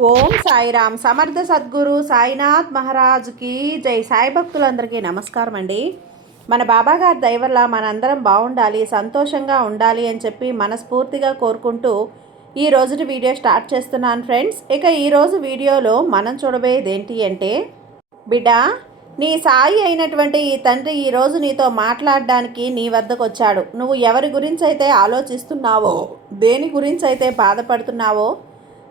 ఓం సాయిరామ్ సమర్థ సద్గురు సాయినాథ్ మహారాజ్కి జై. సాయి భక్తులందరికీ నమస్కారం అండి. మన బాబాగారి దయ వల్ల మనందరం బాగుండాలి, సంతోషంగా ఉండాలి అని చెప్పి మనస్ఫూర్తిగా కోరుకుంటూ ఈ రోజుటి వీడియో స్టార్ట్ చేస్తున్నాను ఫ్రెండ్స్. ఇక ఈరోజు వీడియోలో మనం చూడబోయేది ఏంటి అంటే, బిడ్డ, నీ సాయి అయినటువంటి ఈ తండ్రి ఈరోజు నీతో మాట్లాడడానికి నీ వద్దకు వచ్చాడు. నువ్వు ఎవరి గురించి అయితే ఆలోచిస్తున్నావో, దేని గురించి అయితే బాధపడుతున్నావో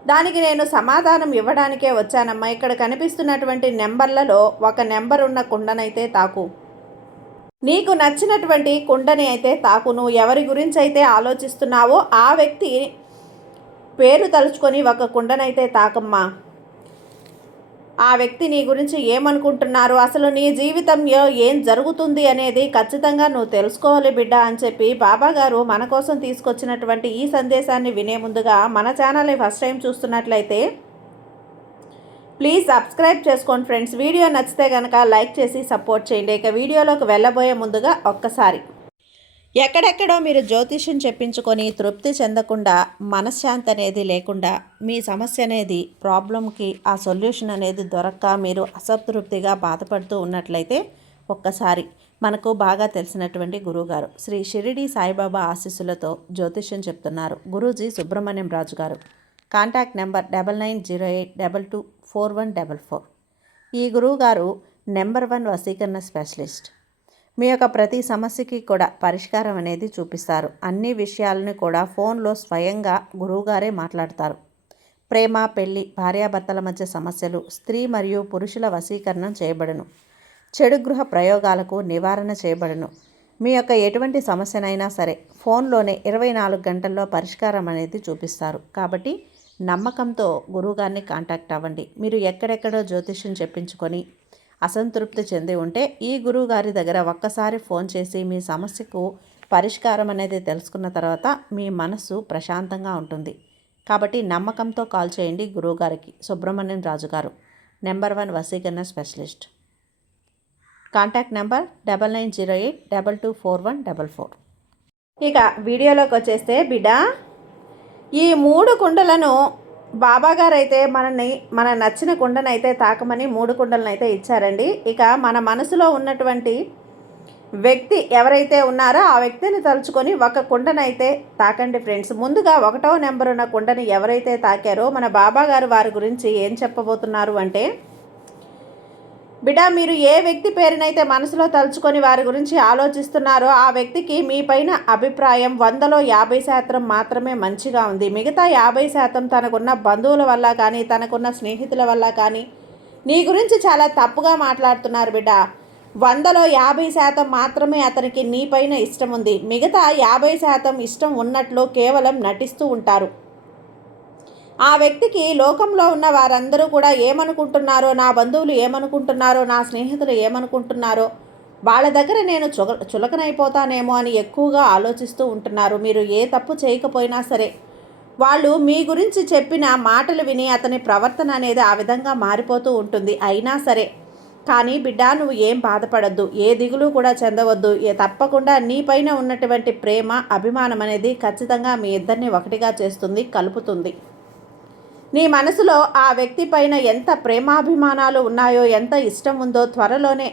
దానికి నేను సమాధానం ఇవ్వడానికే వచ్చానమ్మా. ఇక్కడ కనిపిస్తున్నటువంటి నెంబర్లలో ఒక నెంబర్ ఉన్న కుండనైతే తాకు. నీకు నచ్చినటువంటి కుండని అయితే తాకు. నువ్వు ఎవరి గురించి అయితే ఆలోచిస్తున్నావో ఆ వ్యక్తి పేరు తలుచుకొని ఒక కుండనైతే తాకమ్మా. ఆ వ్యక్తి నీ గురించి ఏమనుకుంటున్నారు, అసలు నీ జీవితంలో ఏం జరుగుతుంది అనేది ఖచ్చితంగా నువ్వు తెలుసుకోవాలి బిడ్డ అని చెప్పి బాబాగారు మన కోసం తీసుకొచ్చినటువంటి ఈ సందేశాన్ని వినే ముందుగా మన ఛానల్ని ఫస్ట్ టైం చూస్తున్నట్లయితే ప్లీజ్ సబ్స్క్రైబ్ చేసుకోండి ఫ్రెండ్స్. వీడియో నచ్చితే కనుక లైక్ చేసి సపోర్ట్ చేయండి. ఇక వీడియోలోకి వెళ్ళబోయే ముందుగా ఒక్కసారి, ఎక్కడెక్కడో మీరు జ్యోతిష్యం చెప్పించుకొని తృప్తి చెందకుండా, మనశ్శాంతి అనేది లేకుండా, మీ సమస్య అనేది ప్రాబ్లంకి ఆ సొల్యూషన్ అనేది దొరక్క మీరు అసంతృప్తిగా బాధపడుతూ ఉన్నట్లయితే ఒక్కసారి మనకు బాగా తెలిసినటువంటి గురువుగారు శ్రీ షిరిడి సాయిబాబా ఆశీస్సులతో జ్యోతిష్యం చెప్తున్నారు గురూజీ సుబ్రహ్మణ్యం రాజు గారు. Contact number 9908224144. ఈ గురువుగారు నెంబర్ 1 వశీకరణ స్పెషలిస్ట్. మీ యొక్క ప్రతి సమస్యకి కూడా పరిష్కారం అనేది చూపిస్తారు. అన్ని విషయాలను కూడా ఫోన్లో స్వయంగా గురువుగారే మాట్లాడతారు. ప్రేమ, పెళ్లి, భార్యాభర్తల మధ్య సమస్యలు, స్త్రీ మరియు పురుషుల వశీకరణం చేయబడును. చెడు గృహ ప్రయోగాలకు నివారణ చేయబడును. మీ యొక్క ఎటువంటి సమస్యనైనా సరే ఫోన్లోనే 24 గంటల్లో పరిష్కారం అనేది చూపిస్తారు. కాబట్టి నమ్మకంతో గురువుగారిని కాంటాక్ట్ అవ్వండి. మీరు ఎక్కడెక్కడో జ్యోతిష్యం చెప్పించుకొని అసంతృప్తి చెంది ఉంటే ఈ గురువు గారి దగ్గర ఒక్కసారి ఫోన్ చేసి మీ సమస్యకు పరిష్కారం అనేది తెలుసుకున్న తర్వాత మీ మనసు ప్రశాంతంగా ఉంటుంది. కాబట్టి నమ్మకంతో కాల్ చేయండి గురువుగారికి. సుబ్రహ్మణ్యం రాజు గారు, నెంబర్ 1 వశీకరణ స్పెషలిస్ట్. Contact number 9908224144. ఇక వీడియోలోకి వచ్చేస్తే బిడ్డ, ఈ 3 కుండలను బాబాగారు అయితే మన నచ్చిన కుండనైతే తాకమని 3 కుండలను అయితే ఇచ్చారండి. ఇక మన మనసులో ఉన్నటువంటి వ్యక్తి ఎవరైతే ఉన్నారో ఆ వ్యక్తిని తలుచుకొని ఒక కుండనైతే తాకండి ఫ్రెండ్స్. ముందుగా 1వ నెంబర్ ఉన్న కుండని ఎవరైతే తాకారో మన బాబాగారు వారి గురించి ఏం చెప్పబోతున్నారు అంటే, బిడ్డ, మీరు ఏ వ్యక్తి పేరునైతే మనసులో తలుచుకొని వారి గురించి ఆలోచిస్తున్నారో ఆ వ్యక్తికి మీ పైన అభిప్రాయం 100లో 50% మాత్రమే మంచిగా ఉంది. మిగతా 50% తనకున్న బంధువుల వల్ల కానీ, తనకున్న స్నేహితుల వల్ల కానీ నీ గురించి చాలా తప్పుగా మాట్లాడుతున్నారు బిడ్డ. 100లో 50% మాత్రమే అతనికి నీ పైన ఇష్టం ఉంది. మిగతా 50% ఇష్టం ఉన్నట్లు కేవలం నటిస్తూ ఉంటారు. ఆ వ్యక్తికి లోకంలో ఉన్న వారందరూ కూడా ఏమనుకుంటున్నారో, నా బంధువులు ఏమనుకుంటున్నారో, నా స్నేహితులు ఏమనుకుంటున్నారో, వాళ్ళ దగ్గర నేను చులకనైపోతానేమో అని ఎక్కువగా ఆలోచిస్తూ ఉంటున్నారు. మీరు ఏ తప్పు చేయకపోయినా సరే వాళ్ళు మీ గురించి చెప్పిన మాటలు విని అతని ప్రవర్తన అనేది ఆ విధంగా మారిపోతూ ఉంటుంది. అయినా సరే కానీ బిడ్డ, నువ్వు ఏం బాధపడద్దు, ఏ దిగులు కూడా చెందవద్దు. తప్పకుండా నీ పైన ఉన్నటువంటి ప్రేమ, అభిమానం అనేది ఖచ్చితంగా మీ ఇద్దరిని ఒకటిగా చేస్తుంది, కలుపుతుంది. నీ మనసులో ఆ వ్యక్తి పైన ఎంత ప్రేమాభిమానాలు ఉన్నాయో, ఎంత ఇష్టం ఉందో త్వరలోనే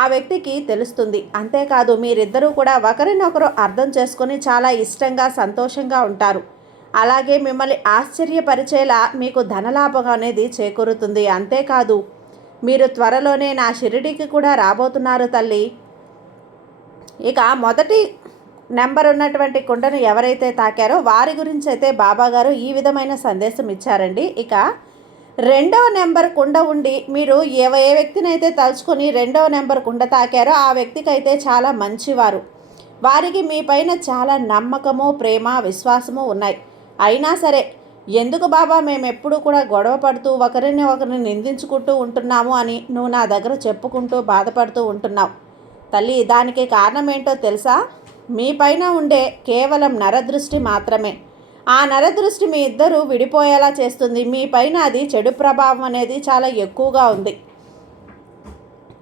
ఆ వ్యక్తికి తెలుస్తుంది. అంతేకాదు మీరిద్దరూ కూడా ఒకరినొకరు అర్థం చేసుకొని చాలా ఇష్టంగా, సంతోషంగా ఉంటారు. అలాగే మిమ్మల్ని ఆశ్చర్యపరిచేలా మీకు ధనలాభం అనేది చేకూరుతుంది. అంతేకాదు మీరు త్వరలోనే నా షిరిడీకి కూడా రాబోతున్నారు తల్లి. ఇక మొదటి నెంబర్ ఉన్నటువంటి కుండను ఎవరైతే తాకారో వారి గురించి అయితే బాబాగారు ఈ విధమైన సందేశం ఇచ్చారండి. ఇక 2వ నెంబర్ కుండ ఉండి మీరు ఏ వ్యక్తినైతే తలుచుకొని 2వ నెంబర్ కుండ తాకారో ఆ వ్యక్తికి అయితే చాలా మంచివారు. వారికి మీ పైన చాలా నమ్మకము, ప్రేమ, విశ్వాసము ఉన్నాయి. అయినా సరే ఎందుకు బాబా మేము ఎప్పుడు కూడా గొడవ పడుతూ ఒకరిని నిందించుకుంటూ ఉంటున్నాము అని నువ్వు నా దగ్గర చెప్పుకుంటూ బాధపడుతూ ఉంటున్నావు తల్లి. దానికి కారణం ఏంటో తెలుసా? మీ పైన ఉండే కేవలం నరదృష్టి మాత్రమే. ఆ నరదృష్టి మీ ఇద్దరు విడిపోయేలా చేస్తుంది. మీ పైన అది చెడు ప్రభావం అనేది చాలా ఎక్కువగా ఉంది.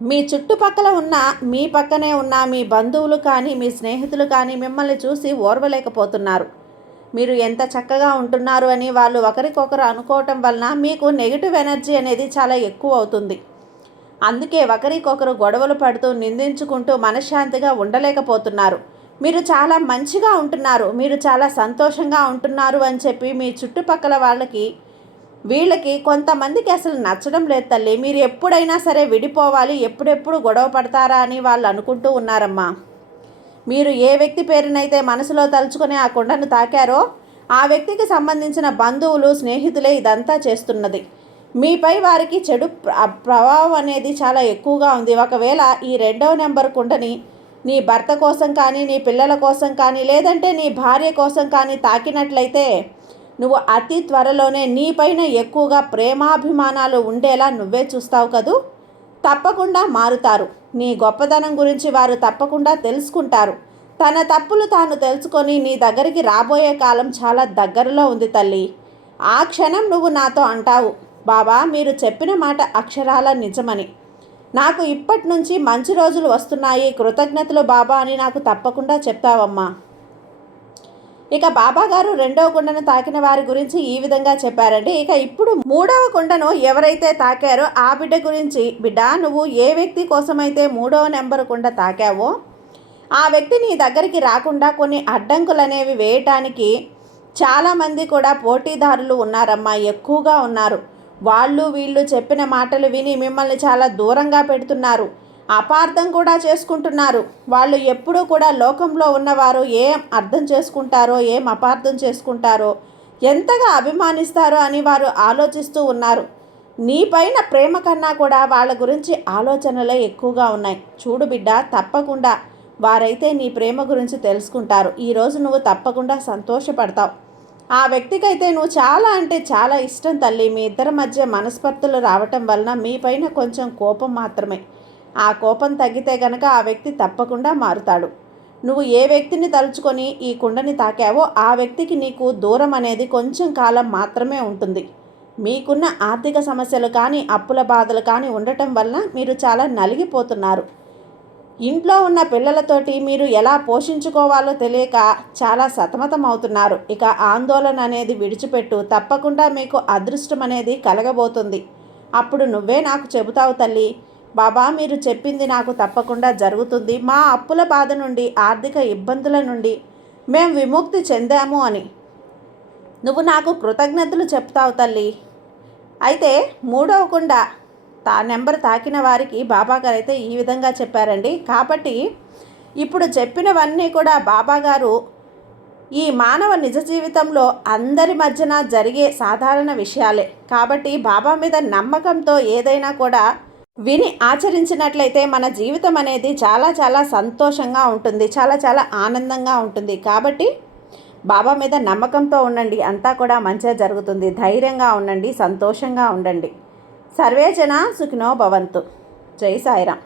మీ చుట్టుపక్కల ఉన్న, మీ పక్కనే ఉన్న మీ బంధువులు కానీ, మీ స్నేహితులు కానీ మిమ్మల్ని చూసి ఓర్వలేకపోతున్నారు. మీరు ఎంత చక్కగా ఉంటున్నారు అని వాళ్ళు ఒకరికొకరు అనుకోవటం వలన మీకు నెగిటివ్ ఎనర్జీ అనేది చాలా ఎక్కువ అవుతుంది. అందుకే ఒకరికొకరు గొడవలు పడుతూ నిందించుకుంటూ మనశ్శాంతిగా ఉండలేకపోతున్నారు. మీరు చాలా మంచిగా ఉంటున్నారు, మీరు చాలా సంతోషంగా ఉంటున్నారు అని చెప్పి మీ చుట్టుపక్కల వీళ్ళకి కొంతమందికి అసలు నచ్చడం లేదు తల్లి. మీరు ఎప్పుడైనా సరే విడిపోవాలి, ఎప్పుడెప్పుడు గొడవ పడతారా అని వాళ్ళు అనుకుంటూ ఉన్నారమ్మా. మీరు ఏ వ్యక్తి పేరునైతే మనసులో తలుచుకొని ఆ కుండను తాకారో ఆ వ్యక్తికి సంబంధించిన బంధువులు, స్నేహితులే ఇదంతా చేస్తున్నది. మీపై వారికి చెడు ప్రభావం అనేది చాలా ఎక్కువగా ఉంది. ఒకవేళ ఈ 2వ నెంబర్ కుండని నీ భర్త కోసం కానీ, నీ పిల్లల కోసం కానీ, లేదంటే నీ భార్య కోసం కానీ తాకినట్లయితే నువ్వు అతి త్వరలోనే నీపైన ఎక్కువగా ప్రేమాభిమానాలు ఉండేలా నువ్వే చూస్తావు కదూ. తప్పకుండా మారుతారు. నీ గొప్పదనం గురించి వారు తప్పకుండా తెలుసుకుంటారు. తన తప్పులు తాను తెలుసుకొని నీ దగ్గరికి రాబోయే కాలం చాలా దగ్గరలో ఉంది తల్లి. ఆ క్షణం నువ్వు నాతో అంటావు, బాబా మీరు చెప్పిన మాట అక్షరాల నిజమని. నాకు ఇప్పటి నుంచి మంచి రోజులు వస్తున్నాయి, కృతజ్ఞతలు బాబా అని నాకు తప్పకుండా చెప్తావమ్మా. ఇక బాబాగారు 2వ కుండను తాకిన వారి గురించి ఈ విధంగా చెప్పారండి. ఇక ఇప్పుడు 3వ కుండను ఎవరైతే తాకారో ఆ బిడ్డ గురించి, బిడ్డ నువ్వు ఏ వ్యక్తి కోసమైతే 3వ నెంబర్ కుండ తాకావో ఆ వ్యక్తి నీ దగ్గరికి రాకుండా కొన్ని అడ్డంకులు అనేవి వేయటానికి చాలామంది కూడా పోటీదారులు ఉన్నారమ్మా, ఎక్కువగా ఉన్నారు. వీళ్ళు చెప్పిన మాటలు విని మిమ్మల్ని చాలా దూరంగా పెడుతున్నారు, అపార్థం కూడా చేసుకుంటున్నారు. వాళ్ళు ఎప్పుడూ కూడా లోకంలో ఉన్నవారు ఏం అర్థం చేసుకుంటారో, ఏం అపార్థం చేసుకుంటారో, ఎంతగా అభిమానిస్తారో అని వారు ఆలోచిస్తూ ఉన్నారు. నీపైన ప్రేమ కన్నా కూడా వాళ్ళ గురించి ఆలోచనలే ఎక్కువగా ఉన్నాయి. చూడు బిడ్డ, తప్పకుండా వారైతే నీ ప్రేమ గురించి తెలుసుకుంటారు. ఈరోజు నువ్వు తప్పకుండా సంతోషపడతావు. ఆ వ్యక్తికైతే నువ్వు చాలా అంటే చాలా ఇష్టం తల్లి. మీ ఇద్దరి మధ్య మనస్పర్ధలు రావటం వలన మీపైన కొంచెం కోపం మాత్రమే. ఆ కోపం తగ్గితే గనక ఆ వ్యక్తి తప్పకుండా మారుతాడు. నువ్వు ఏ వ్యక్తిని తలుచుకొని ఈ కుండని తాకావో ఆ వ్యక్తికి నీకు దూరం అనేది కొంచెం కాలం మాత్రమే ఉంటుంది. మీకున్న ఆర్థిక సమస్యలు కానీ, అప్పుల బాధలు కానీ ఉండటం వలన మీరు చాలా నలిగిపోతున్నారు. ఇంట్లో ఉన్న పిల్లలతోటి మీరు ఎలా పోషించుకోవాలో తెలియక చాలా సతమతం అవుతున్నారు. ఇక ఆందోళన అనేది విడిచిపెట్టు, తప్పకుండా మీకు అదృష్టం అనేది కలగబోతుంది. అప్పుడు నువ్వే నాకు చెబుతావు తల్లి, బాబా మీరు చెప్పింది నాకు తప్పకుండా జరుగుతుంది, మా అప్పుల బాధ నుండి, ఆర్థిక ఇబ్బందుల నుండి మేము విముక్తి చెందాము అని నువ్వు నాకు కృతజ్ఞతలు చెప్తావు తల్లి. అయితే 3వ కుండ నెంబర్ తాకిన వారికి బాబాగారు అయితే ఈ విధంగా చెప్పారండి. కాబట్టి ఇప్పుడు చెప్పినవన్నీ కూడా బాబాగారు ఈ మానవ నిజ జీవితంలో అందరి మధ్యన జరిగే సాధారణ విషయాలే. కాబట్టి బాబా మీద నమ్మకంతో ఏదైనా కూడా విని ఆచరించినట్లయితే మన జీవితం అనేది చాలా చాలా సంతోషంగా ఉంటుంది, చాలా చాలా ఆనందంగా ఉంటుంది. కాబట్టి బాబా మీద నమ్మకంతో ఉండండి, అంతా కూడా మంచిగా జరుగుతుంది. ధైర్యంగా ఉండండి, సంతోషంగా ఉండండి. సర్వే జన సుఖినో భవంతు. జై సాయిరాం.